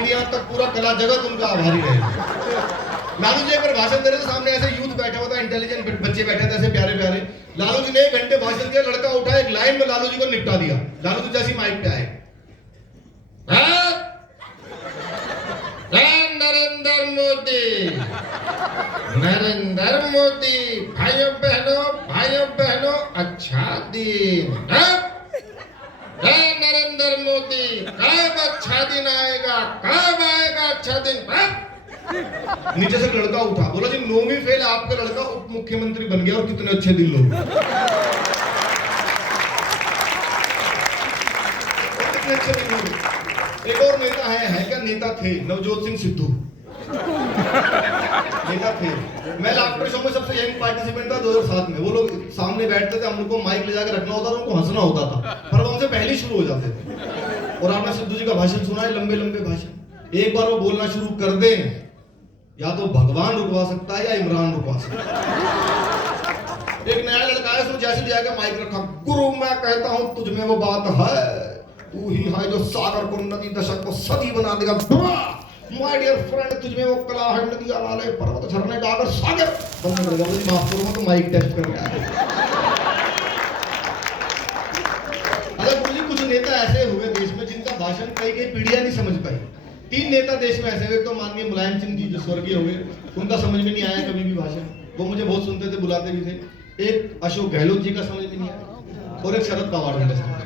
India तक पूरा कला जगत उनका आभारी रहेगा। लालू जी एक बार भाषण दे रहे थे, सामने ऐसे यूथ बैठा हुआ था, इंटेलिजेंट बच्चे बैठे थे ऐसे प्यारे प्यारे। लालू जी ने 1 घंटे भाषण दिया, लड़का उठा एक लाइन में लालू जी को निपटा दिया। लालू जी जैसी माइक पे आए, नरेंद्र मोदी, नरेंद्र मोदी, भाइयों बहनों अच्छा दिन, नरेंद्र मोदी कब अच्छा दिन आएगा, कब आएगा अच्छा दिन। नीचे से लड़का उठा, बोला जी 9वीं फेल आपका लड़का उप मुख्यमंत्री बन गया और कितने अच्छे दिन लोग, कितने अच्छे दिन लोग। एक और नेता है क्या, नेता थे नवजोत सिंह सिद्धू, नेता थे। मैं लाफ्टर शो में सबसे यंग पार्टिसिपेंट था 2007 में। वो लोग सामने बैठते थे, हम उनको माइक ले जाकर रखना होता था, उनको हंसना होता था, पर वो हमसे पहले ही शुरू हो जाते थे। और आपने सिद्धू जी का भाषण सुना है, लंबे लंबे भाषण। एक बार वो बोलना शुरू कर दें, या तो भगवान रुकवा सकता है या इमरान रुकवा सकता है। एक नया लड़का है, उसने जैसे जाकर माइक रखा, गुरु मैं कहता हूं तुझ में वो बात है, तू ही है जो सागर को नदी, दशक को सदी बना देगा। माय डियर फ्रेंड, तुझ में वो कला है, नदियां नाले पर्वत झरने गागर सागर। बंद कर देगा, मुझे माफ करो, मैं तो माइक टेस्ट करने आया। अगर कुछ नेता ऐसे हुए देश में जिनका भाषण कई पीढ़ियां नहीं समझ पाई। 3 नेता देश में ऐसे हुए, तो माननीय मुलायम सिंह जी जो स्वर्गीय हुए, उनका समझ में नहीं आया कभी भी भाषण, वो मुझे बहुत सुनते थे, बुलाते भी थे। एक अशोक गहलोत जी का समझ में नहीं आया, और एक शरद पवार जी का समझ में।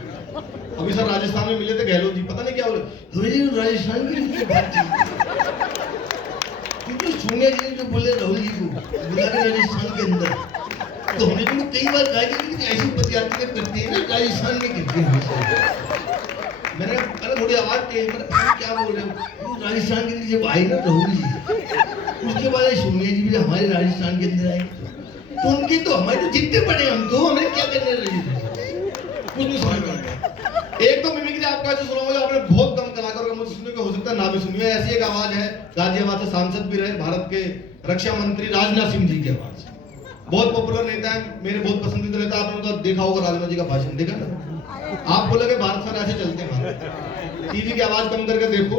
अभी सर राजस्थान में मिले थे गहलोत जी, पता नहीं क्या बोले, राजस्थान की बात क्योंकि सोनिया जी ने जो बोले राहुल जी को बुला के राजस्थान के अंदर, तो हमने तो कई बार कहा कि ऐसी पदयात्रा करते हैं ना राजस्थान में करते हैं। मैंने थोड़ी आवाज तेज, क्या बोल रहे हो, राजस्थान के नीचे भाई ना राहुल जी, उसके बाद सोनिया जी भी हमारे राजस्थान के अंदर आए, तो उनके तो हमारे तो जितने पड़े, हम तो हमें क्या करने लगे, कुछ नहीं समझ में। एक तो मिमिक्री आपका जो सुना होगा आपने, बहुत कम कलाकारों का मुझे सुनने को हो सकता है ना भी सुनिए। ऐसी एक आवाज है, गाजियाबाद से सांसद भी रहे, भारत के रक्षा मंत्री राजनाथ सिंह जी की आवाज, बहुत पॉपुलर नेता है, मेरे बहुत पसंदीदा नेता। आपने उनका देखा होगा, राजनाथ जी का भाषण देखा ना, आप बोलोगे भारत सर ऐसे चलते हैं। टीवी की आवाज कम करके देखो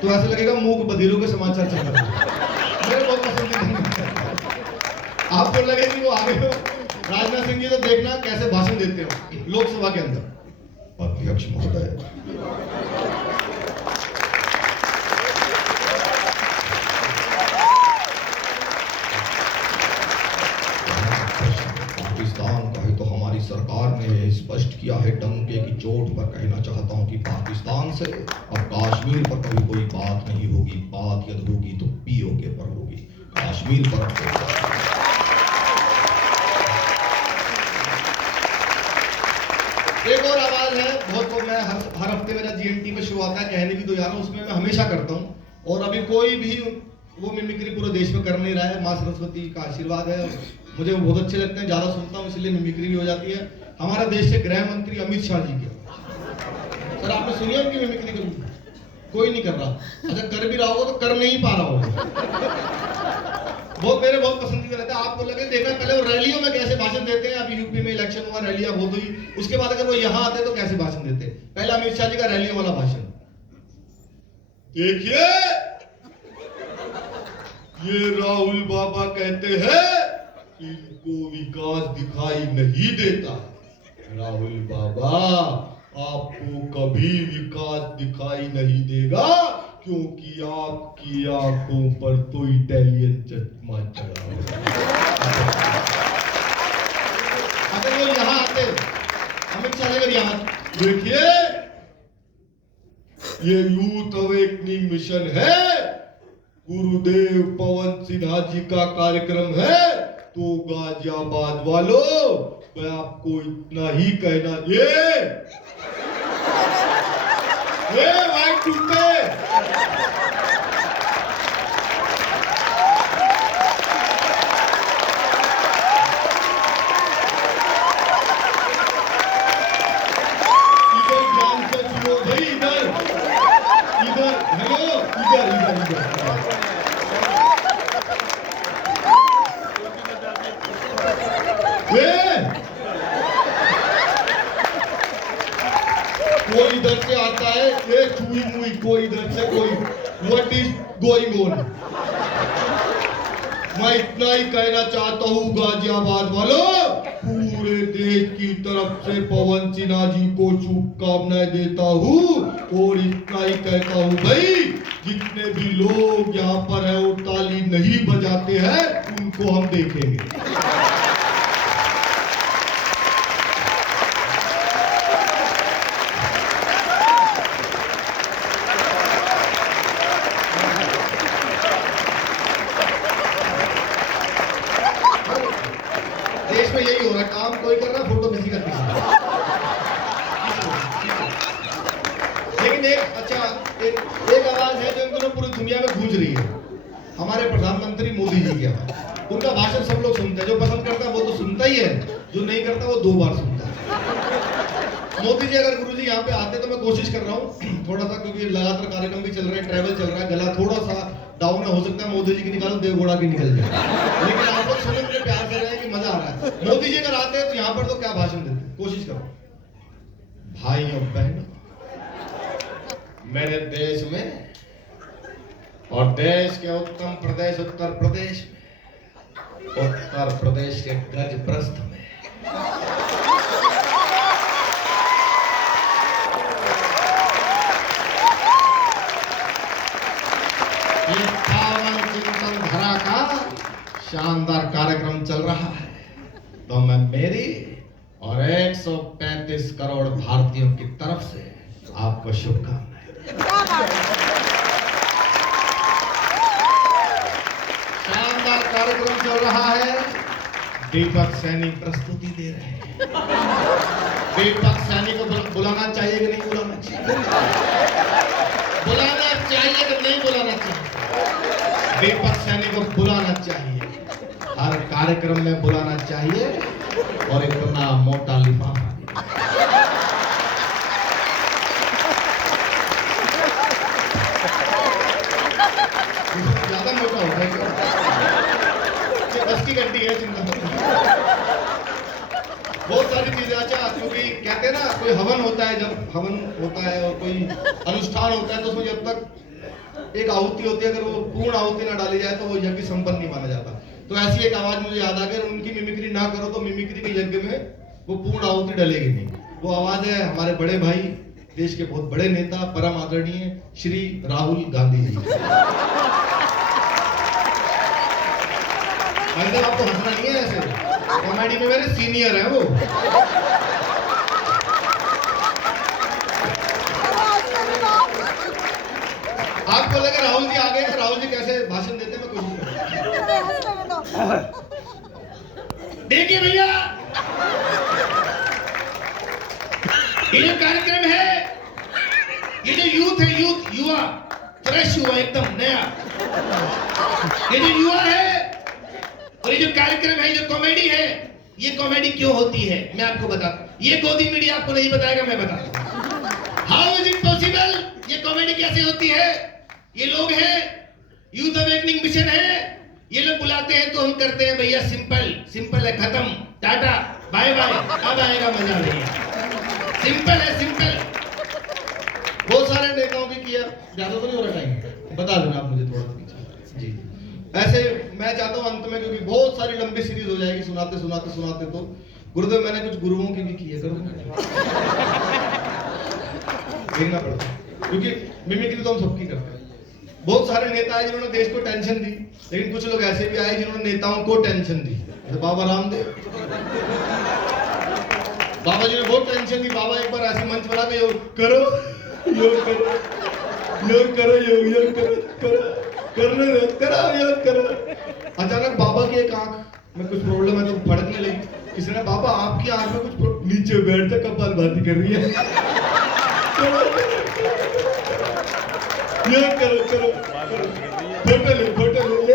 तो ऐसा लगेगा मूक बधिरों के समाचार चल रहे हैं। मेरे बहुत पसंदीदा, आपको लगे कि वो आगे हो राजनाथ सिंह जी, तो देखना कैसे भाषण देते हो लोकसभा के अंदर। अध्यक्ष महोदय, पाकिस्तान का है तो हमारी सरकार ने स्पष्ट किया है, डंके की चोट पर कहना चाहता हूं कि पाकिस्तान से अब कश्मीर पर कभी कोई बात नहीं होगी, बात यदि होगी तो पीओके पर होगी, कश्मीर पर। एक और आवाज है बहुत, तो मैं हर हफ्ते मेरा जीएनटी में शो आता है, कहने भी तो जा रहा हूं, उसमें मैं हमेशा करता हूं, और अभी कोई भी वो मिमिक्री पूरे देश में कर नहीं रहा है। मां सरस्वती का आशीर्वाद है, मुझे वो बहुत अच्छे लगते हैं, ज्यादा सुनता हूं इसलिए मिमिक्री भी हो जाती है। हमारा देश के गृह मंत्री अमित शाह जी के, सर आपने सुनी उनकी मिमिक्री कभी? कोई नहीं कर रहा, अच्छा कर भी रहा होगा तो कर नहीं पा रहा होगा। बहुत मेरे बहुत पसंदीदा रहता है। आपको लगे देखा पहले वो रैलियों में कैसे भाषण देते हैं, अभी यूपी में इलेक्शन हुआ, रैलियां बहुत हुई, उसके बाद अगर वो यहाँ आते तो कैसे भाषण देते। पहले अमित शाह जी का रैलियों वाला भाषण देखिए, ये राहुल बाबा कहते हैं इनको विकास दिखाई नहीं देता। राहुल बाबा आपको कभी विकास दिखाई नहीं देगा, क्योंकि आपकी आंखों पर तो इटालियन चश्मा चढ़ा हुआ। अगर वो यहाँ आते, अमित शाह अगर यहाँ, देखिए ये यूथ अवेकनिंग मिशन है, गुरुदेव पवन सिन्हा जी का कार्यक्रम है, तो गाजियाबाद वालों मैं आपको इतना ही कहना, ये वाइट टूटे कोई इधर से आता है, ये चुई मुई कोई इधर से कोई व्हाट इज गोइंग ऑन। मैं इतना ही कहना चाहता हूँ गाजियाबाद वालों, पूरे देश की तरफ से पवन सिन्हा जी को शुभकामनाएं देता हूँ और इतना ही कहता हूँ भाई, जितने भी लोग यहाँ पर है और ताली नहीं बजाते हैं उनको हम देखेंगे। देश में यही हो रहा है, काम कोई कर रहा है, फोटो किसी का किसी। लेकिन एक आवाज है जो इन दिनों पूरी दुनिया में गूंज रही है, हमारे प्रधानमंत्री मोदी जी की आवाज। उनका भाषण सब लोग सुनते हैं, जो पसंद करता है वो तो सुनता ही है, जो नहीं करता वो 2 बार सुनता है। मोदी जी अगर गुरुजी यहाँ पे आते तो मैं कोशिश कर रहा हूँ थोड़ा सा, क्योंकि लगातार कार्यक्रम भी चल रहे हैं, ट्रैवल चल रहा है, गला थोड़ा सा डाउन है, हो सकता है मोदी जी की निकालो देवगौड़ा की निकल जाए, लेकिन आप लोग सुने मुझे प्यार से रहे कि मजा आ रहा है। मोदी जी अगर आते हैं तो यहाँ पर तो क्या भाषण देते हैं, कोशिश करो। भाइयों बहनों, मेरे देश में और देश के उत्तम प्रदेश उत्तर प्रदेश में, उत्तर प्रदेश के गजप्रस्थ में ये पावन चिंतन धरा का शानदार कार्यक्रम चल रहा है, तो मैं मेरी और 135 करोड़ भारतीयों की तरफ से आपको शुभकामनाएं। शानदार कार्यक्रम चल रहा है, दीपक सैनी प्रस्तुति दे रहे हैं। दीपक सैनी को बुलाना चाहिए कि नहीं बुलाना चाहिए? बुलाना चाहिए कि नहीं बुलाना चाहिए? दीपक सैनी को बुलाना चाहिए, हर कार्यक्रम में बुलाना चाहिए, और इतना मोटा लिफाफा ज्यादा मोटा होता है, बस की गड्डी है, चिंता मत। बहुत सारी चीजें, अच्छा क्योंकि कहते हैं ना, कोई हवन होता है, जब हवन होता है और कोई अनुष्ठान होता है तो उसमें जब तक एक आहुति होती है, अगर वो पूर्ण आहुति ना डाली जाए तो वो यज्ञ संपन्न नहीं माना जाता। तो ऐसी एक आवाज मुझे याद आ गई, उनकी मिमिक्री ना करो तो मिमिक्री के यज्ञ में वो पूर्ण आहुति डलेगी नहीं। वो आवाज है हमारे बड़े भाई, देश के बहुत बड़े नेता, परम आदरणीय श्री राहुल गांधी जी। भाई आपको हंसना नहीं है, ऐसे कॉमेडी में मेरे सीनियर है वो। आपको लगे राहुल जी आ गए, तो राहुल जी कैसे भाषण देते हैं, मैं कोशिश देखिए भैया, ये जो कार्यक्रम है, ये जो यूथ है, युवा फ्रेश हुआ एकदम नया, ये जो युवा है और ये जो कार्यक्रम है, ये जो कॉमेडी है, ये कॉमेडी क्यों होती है मैं आपको बताता हूं। ये गोदी मीडिया आपको नहीं बताएगा, मैं बताता हूं। हाउ इज इट पॉसिबल, ये कॉमेडी कैसे होती है? ये लोग हैं, यूथ अवेकनिंग मिशन है, ये लोग बुलाते हैं तो हम करते हैं भैया, सिंपल है, खत्म, टाटा बाय बाय, अब आएगा मजा भैया, सिंपल है, सिंपल। बहुत सारे नेताओं की किया, ज्यादा तो नहीं हो रहा टाइम, बता देना आप मुझे थोड़ा पीछे जी। ऐसे मैं चाहता हूं अंत में, क्योंकि बहुत सारी लंबी सीरीज हो जाएगी सुनाते सुनाते तो गुरुदेव मैंने कुछ गुरुओं की भी की है, देखना पड़ता, क्योंकि मिमिक्री तो हम सबकी करते हैं। बहुत सारे नेता आए जिन्होंने देश को टेंशन दी, लेकिन कुछ लोग ऐसे भी आए जिन्होंने नेताओं को टेंशन दी, जैसे बाबा रामदेव। बाबा जी ने बहुत टेंशन दी। बाबा एक बार ऐसे मंच बना के योग करो, योग करो, योग करो, योग करो, करने दो, करो योग करो। अचानक बाबा की एक आंख में कुछ प्रॉब्लम है तो फड़कने लगी। किसी ने, बाबा आपकी आंख में कुछ, नीचे बैठ जा, कपालभाति कर रही है, योग करो, करो, फोटो ले,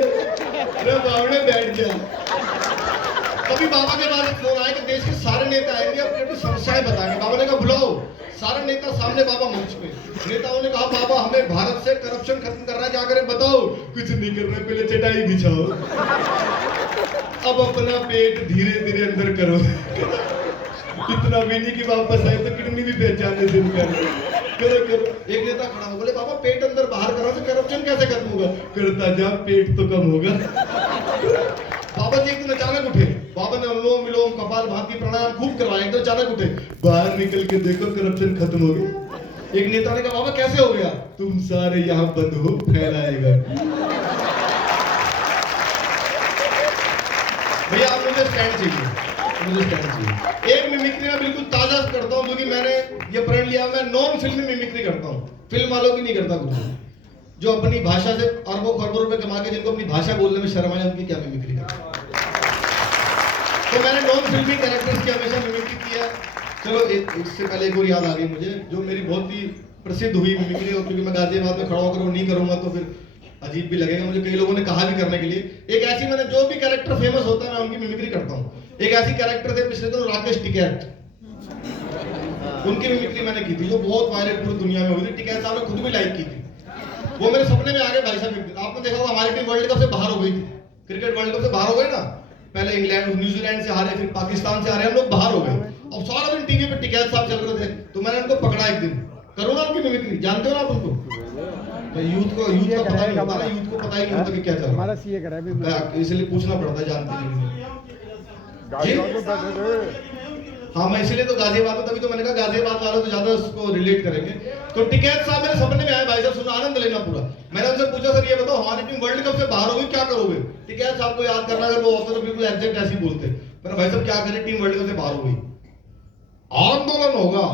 अरे बावड़े बैठ जा। तभी बाबा के बाद फोन आया कि देश के सारे नेता आएंगे, अपनी अपनी समस्याएं बताएंगे। बाबा ने कहा बुलाओ सारे नेता सामने। बाबा मंच पे, नेताओं ने कहा बाबा हमें भारत से करप्शन खत्म करना है, क्या करें बताओ? कुछ नहीं करना, पहले चटाई बिछाओ, अब अपना पेट धीरे धीरे अंदर करो। इतना भी नहीं कि वापस आए तो किडनी भी पहचानने से इनकार। एक नेता खड़ा हो बोले बाबा पेट अंदर बाहर करा तो करप्शन कैसे खत्म होगा? करता जा पेट तो कम होगा। बाबा जी एक दिन अचानक उठे, बाबा ने अनुलोम विलोम कपाल भाती प्राणायाम खूब करवाया, एकदम अचानक उठे, बाहर निकल के देखो करप्शन खत्म हो गया। एक नेता ने कहा बाबा कैसे हो गया? तुम सारे यहाँ बंद हो, फैलाएगा। भैया आप मुझे स्टैंड चाहिए, मुझे स्टैंड चाहिए। एक मिमिक्री मैं बिल्कुल ताजा करता हूँ क्योंकि मैंने ये प्रण लिया, मैं नॉन फिल्मी मिमिक्री करता हूँ, फिल्म वालों की नहीं करता कुछ। जो अपनी भाषा से अरबों खरबों रुपए कमा के जिनको अपनी भाषा बोलने में शर्म आए उनकी क्या मिमिक्री करता। तो मैंने नॉन फिल्मी कैरेक्टर्स की हमेशा मिमिक्री किया। चलो इससे पहले एक और याद आ गई मुझे, जो मेरी बहुत ही प्रसिद्ध हुई मिमिक्री, और क्योंकि मैं गाजियाबाद में खड़ा होकर वो नहीं करूंगा तो फिर अजीब भी लगेगा मुझे। कई लोगों ने कहा भी करने के लिए। एक ऐसी, मैंने जो भी कैरेक्टर फेमस होता है मैं उनकी मिमिक्री करता हूँ। एक ऐसी कैरेक्टर थे पिछले दिनों राकेश टिकैत, उनकी मिमिक्री मैंने की थी जो बहुत वायरल पूरी दुनिया में हुई थी। टिकैत साहब ने खुद भी लाइक की थी। वो मेरे सपने में आ गए भाई साहब। आपने देखा होगा हमारी टीम वर्ल्ड कप से बाहर हो गई थी, क्रिकेट वर्ल्ड कप से बाहर हो गई ना। पहले इंग्लैंड न्यूजीलैंड से हारे, फिर पाकिस्तान से हारे, हम लोग बाहर हो गए। और सारा दिन टीवी पे टिकैत साहब चल रहे थे, तो मैंने उनको पकड़ा एक दिन, करो ना उनकी मिमिक्री। जानते हो ना आप उनको? यूथ का पता नहीं होता ना, यूथ को पता ही नहीं होता कि क्या चल रहा है। हमारा सीए करा है, इसलिए पूछना पड़ता है, जानते नहीं। हाँ मैं इसलिए तो गाजियाबाद में, तभी तो मैंने कहा गाजियाबाद वालों तो ज्यादा उसको रिलेट करेंगे। तो टिकैत साहब मेरे सपने में आए, भाई साहब सुना, आनंद लेना पूरा। मैंने उनसे पूछा सर ये बताओ हमारी टीम वर्ल्ड कप से बाहर होगी क्या करोगे? टिकैत साहब को याद करना, अगर वो होते तो बिल्कुल एग्जैक्ट ऐसे ही बोलते। मैंने भाई साहब क्या करें, टीम वर्ल्ड कप से बाहर हो गई, आंदोलन होगा,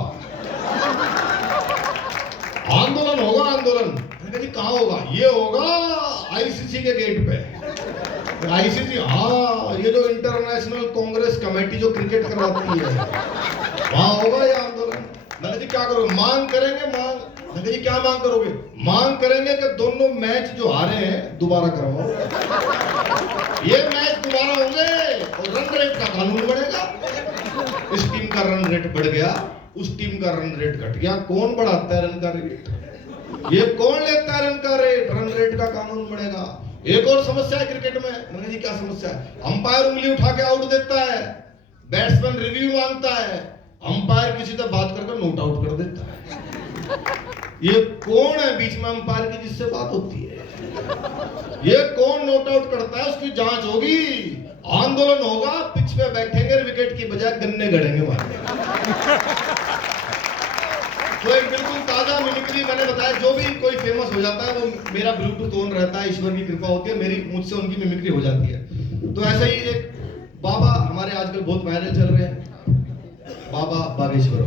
आंदोलन होगा, आंदोलन। मैंने कहा जी कहाँ होगा? ये होगा आईसीसी के गेट पे। आईसीसी, हाँ ये जो इंटरनेशनल कांग्रेस कमेटी जो क्रिकेट करवाती है, वहां होगा ये आंदोलन। मैंने जी क्या करोगे? मांग करेंगे, मांग। मैंने जी क्या मांग करोगे? मांग करेंगे कि दोनों मैच जो हारे हैं दोबारा करवाओ, ये मैच दोबारा होंगे और रन रेट का कानून बढ़ेगा। इस टीम का रन रेट बढ़ गया, उस टीम का रन रेट घट गया, कौन बढ़ाता है रन का रेट? ये कौन लेता है रन का रेट? रन रेट का कानून बढ़ेगा। एक और समस्या है क्रिकेट में। मैंने जी क्या समस्या है? अंपायर उंगली उठा के आउट देता है, बैट्समैन रिव्यू मांगता है, अंपायर किसी से बात करके नोट आउट कर देता है। ये कौन है बीच में अंपायर की जिससे बात होती है? ये कौन नोट आउट करता है? उसकी जांच होगी, आंदोलन होगा, पिच पे बैठेंगे, विकेट की बजाय गन्ने गड़ेंगे वहां। तो एक बिल्कुल ताजा मिमिक्री मैंने बताया, जो भी कोई फेमस हो जाता है वो मेरा ब्लूटूथ ऑन रहता है, ईश्वर की कृपा होती है, मेरी मुझसे उनकी मिमिक्री हो जाती है। तो ऐसा ही एक बाबा हमारे आजकल बहुत वायरल चल रहे हैं, बाबा बागेश्वर,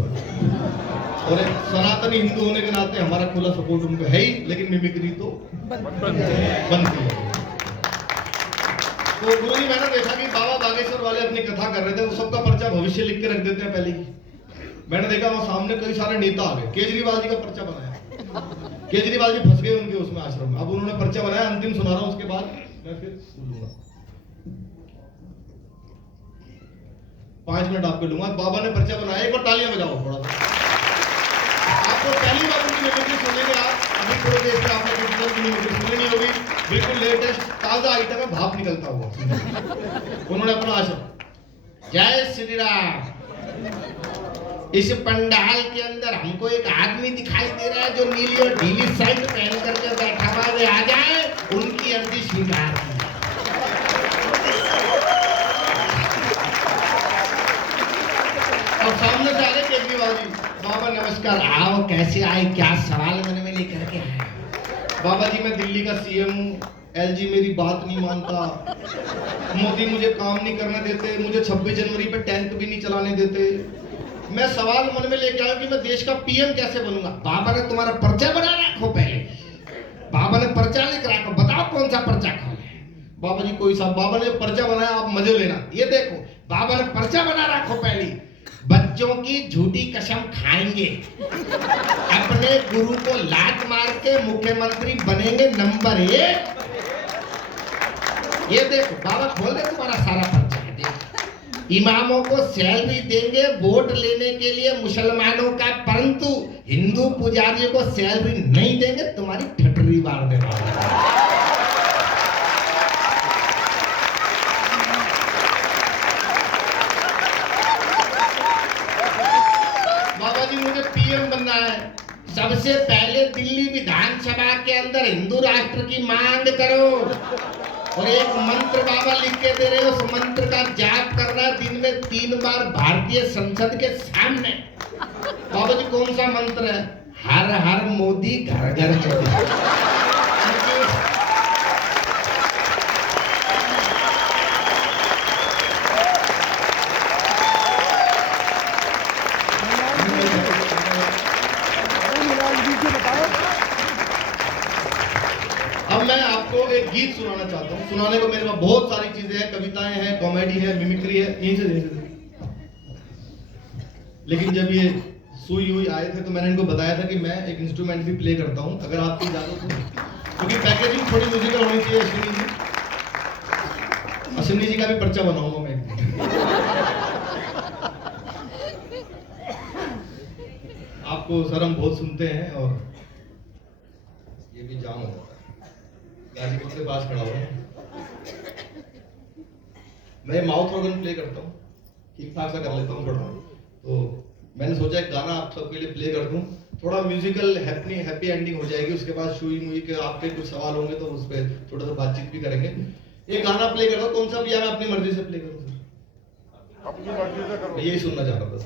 और एक सनातनी हिंदू होने के नाते हमारा खुला सपोर्ट उनको है ही, लेकिन मिमिक्री तो बनती है। तो गुरुजी मैंने देखा कि बाबा बागेश्वर वाले अपनी कथा कर रहे थे, वो सबका पर्चा भविष्य लिख के रख देते हैं पहले ही। मैंने देखा वहां सामने कई सारे नेता आ गए, केजरीवाल जी का पर्चा बनाया, केजरीवाल जी फंस गए उनके उसमें आश्रम में। अब उन्होंने पर्चा बनाया, अंतिम सुना रहा हूं, उसके बाद मैं फिर बोलूंगा, 5 मिनट आपको लूंगा। बाबा ने पर्चा बनाया, एक बार तालियां बजाओ थोड़ा सा। आपको पहली बार उनकी मिमिक्री सुनेंगे आप, अभी थोड़ी देर से आपने किसी की मिमिक्री सुनी नहीं होगी, बिल्कुल लेटेस्ट ताजा आइटम है, भाप निकलता हुआ। उन्होंने अपना आश्रम, जय श्री राम। इस पंडाल के अंदर हमको एक आदमी दिखाई दे रहा है जो नीली और ढीली शर्ट पहन करके बैठा हुआ है, आ जाए, उनकी अर्जी स्वीकार की। और सामने से आ रहे केजरीवाल जी, बाबा नमस्कार, आओ, कैसे आए, क्या सवाल मन में लेकर के आए? बाबा जी मैं दिल्ली का सीएम हूँ, एलजी मेरी बात नहीं मानता, मोदी मुझे काम नहीं करने देते, मुझे 26 जनवरी पे टैंक भी नहीं चलाने देते, मैं सवाल मन में लेके आया कि मैं देश का पीएम कैसे बनूंगा। बाबा ने तुम्हारा पर्चा बना रखो, पहले बाबा ने पर्चा लिख रखो, बताओ कौन सा पर्चा खोले। बाबा जी कोई सा, बाबा ने पर्चा बनाया, आप मजे लेना। ये देखो बाबा ने पर्चा बना रखो, पहले बच्चों की झूठी कसम खाएंगे, अपने गुरु को लात मार के मुख्यमंत्री बनेंगे नंबर 1। ये देखो बाबा खोल दे तुम्हारा सारा पर्चा है, देखो। इमामों को सैलरी देंगे वोट लेने के लिए मुसलमानों का, परंतु हिंदू पुजारियों को सैलरी नहीं देंगे, तुम्हारी ठटरी मारने वाला। बाबा जी मुझे पीएम बनना है, सब सबसे पहले दिल्ली विधानसभा के अंदर हिंदू राष्ट्र की मांग करो और एक मंत्र बाबा लिख के दे रहे हो, उस मंत्र का जाप करना है दिन में 3 बार भारतीय संसद के सामने। बाबा जी कौन सा मंत्र है? हर हर मोदी घर घर मोदी। अब मैं आपको एक गीत सुनाना चाहता हूँ। सुनाने को मेरे पास बहुत सारी चीजें हैं, कविताएं हैं, कॉमेडी है, मिमिक्री है, यहीं से। लेकिन जब ये सुई हुई आए थे तो मैंने इनको बताया था कि मैं एक इंस्ट्रूमेंट भी प्ले करता हूँ, अगर आपकी इजाजत हो, क्योंकि पैकेजिंग थोड़ी म्यूजिकल होनी चाहिए। अश्विनी जी का भी पर्चा बनाऊंगा मैं। आपको सर हम बहुत सुनते हैं और ये भी जाम हो जाता है, गाजीपुर से पास खड़ा हुआ है। मैं माउथ ऑर्गन प्ले करता हूँ, ठीक ठाक सा कर लेता हूँ थोड़ा। तो मैंने सोचा एक गाना आप सबके लिए प्ले कर दूं, थोड़ा म्यूजिकल हैप्पी एंडिंग हो जाएगी। उसके बाद शुई मुई के आपके कुछ सवाल होंगे तो उस पर थोड़ा सा बातचीत भी करेंगे। एक गाना प्ले करता हूँ, कौन सा भी मैं अपनी मर्जी से प्ले करूँ? अपनी मर्जी से करो। यही सुनना चाह रहा था।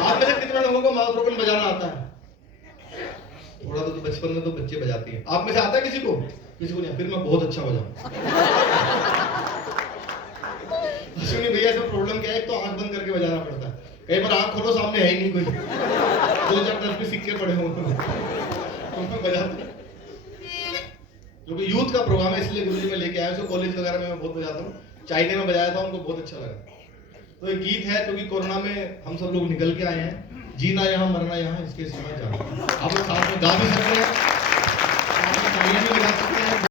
आप में से कितने लोगों को माउथ ऑर्गन बजाना आता है? थोड़ा तो बचपन में तो बच्चे बजाते हैं। आप में से आता है किसी को? किसी को नहीं? फिर मैं बहुत अच्छा बजाऊं। अश्विनी भैया से प्रॉब्लम क्या है, तो आंख बंद करके बजाना पड़ता है। कई बार आंख खोलो सामने है ही नहीं कोई, 2010 में सिक्के पड़े हों तो मैं बजाता। क्योंकि यूथ का प्रोग्राम है इसलिए गुरुजी में लेके आया हूं। कॉलेज वगैरह में मैं बहुत बजाता हूँ। चाइना में बजाया था, उनको बहुत अच्छा लगा। तो एक गीत है, क्योंकि कोरोना में हम सब लोग निकल के आए हैं, जीना यहाँ मरना यहाँ, इसके सिवा जाना। आप लोग साथ में गा भी सकते हैं।